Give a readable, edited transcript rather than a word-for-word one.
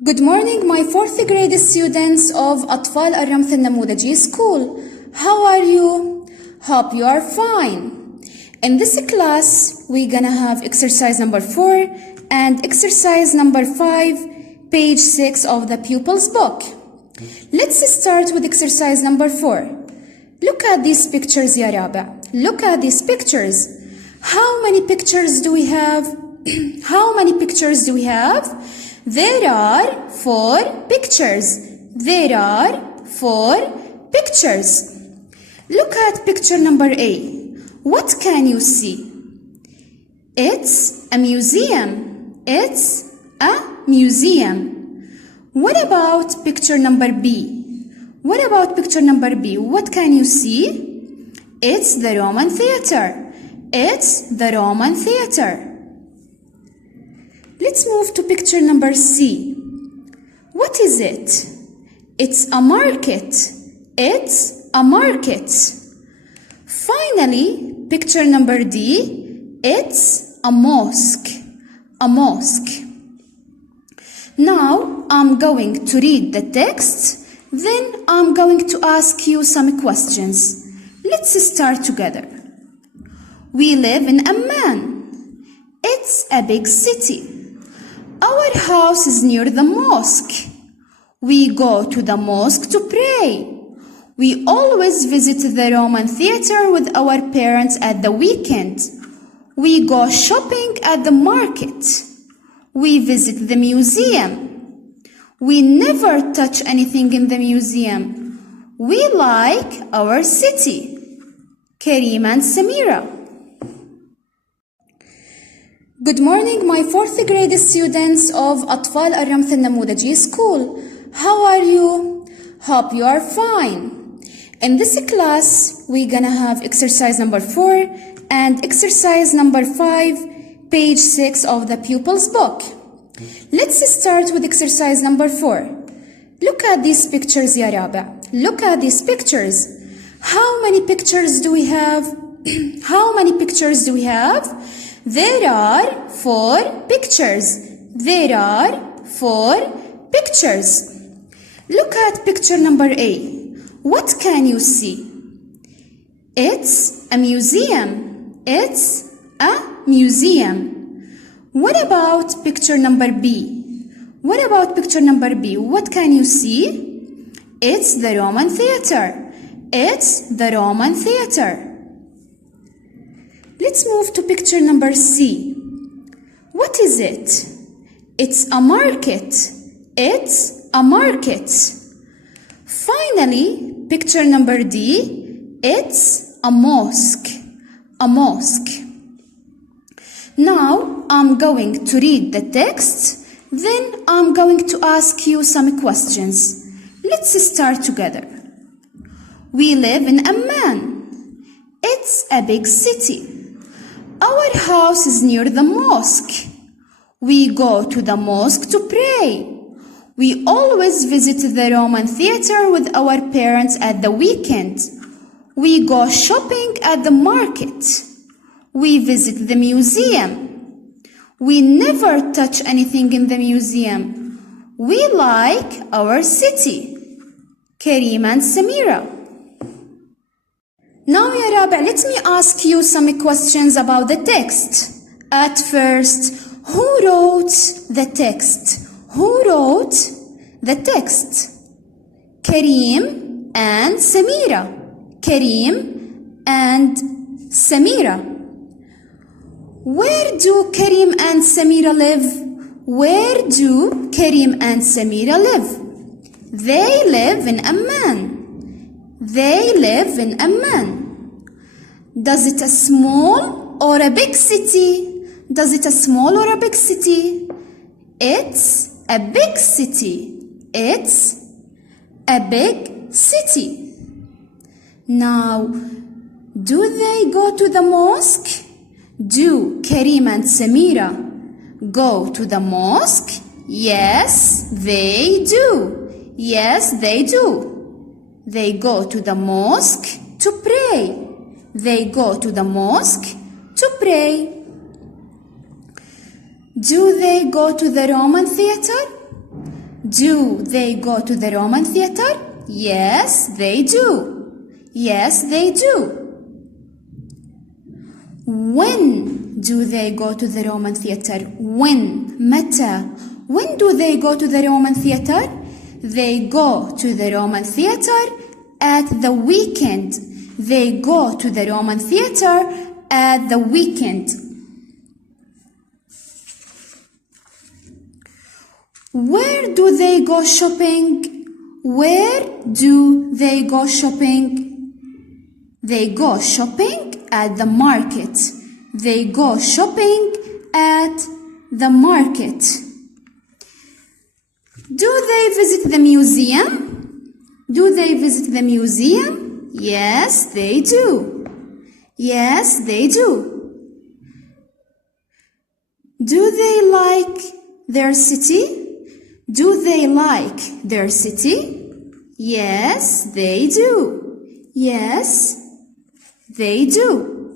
Good morning, my fourth grade students of أطفال الرمث النموذجي school. How are you? Hope you are fine. In this class, we're gonna have exercise number 4 and exercise number 5, page 6 of the pupil's book. Let's start with exercise number 4. Look at these pictures, يا رابع. Look at these pictures. How many pictures do we have? How many pictures do we have? There are 4 pictures. There are 4 pictures. Look at picture number A. What can you see? It's a museum. It's a museum. What about picture number B? What about picture number B? What can you see? It's the Roman theater. It's the Roman theater. Let's move to picture number C. What is it? It's a market. It's a market. Finally, picture number D. It's a mosque. A mosque. Now, I'm going to read the text. Then I'm going to ask you some questions. Let's start together. We live in Amman. It's a big city. Our house is near the mosque. We go to the mosque to pray. We always visit the Roman theater with our parents at the weekend. We go shopping at the market. We visit the museum. We never touch anything in the museum. We like our city. Karim and Samira. Good morning, my fourth grade students of أطفال الرمث النموذجي school. How are you? Hope you are fine. In this class, we're gonna have exercise number 4 and exercise number 5, page 6 of the pupil's book. Let's start with exercise number 4. Look at these pictures, يا رابع. Look at these pictures. How many pictures do we have? How many pictures do we have? There are 4 pictures. There are 4 pictures. Look at picture number A. What can you see? It's a museum. It's a museum. What about picture number B? What about picture number B? What can you see? It's the Roman theater. It's the Roman theater. Let's move to picture number C. What is it? It's a market. It's a market. Finally, picture number D. It's a mosque. A mosque. Now, I'm going to read the text. Then I'm going to ask you some questions. Let's start together. We live in Amman. It's a big city. Our house is near the mosque. We go to the mosque to pray. We always visit the Roman theater with our parents at the weekend. We go shopping at the market. We visit the museum. We never touch anything in the museum. We like our city. Karim and Samira. Now, Ya Rabi, let me ask you some questions about the text. At first, who wrote the text? Who wrote the text? Karim and Samira. Karim and Samira. Where do Karim and Samira live? Where do Karim and Samira live? They live in Amman. They live in Amman. Does it a small or a big city? Does it a small or a big city? It's a big city. It's a big city. Now, do they go to the mosque? Do Karim and Samira go to the mosque? Yes, they do. Yes, they do. They go to the mosque to pray. They go to the mosque to pray. Do they go to the Roman theater? Do they go to the Roman theater? Yes, they do. Yes, they do. When do they go to the Roman theater? When? متى? When do they go to the Roman theater? They go to the Roman theater at the weekend. They go to the Roman theater at the weekend. Where do they go shopping? Where do they go shopping? They go shopping at the market. They go shopping at the market. Do they visit the museum? Do they visit the museum? Yes, they do. Yes, they do. Do they like their city? Do they like their city? Yes, they do. Yes, they do.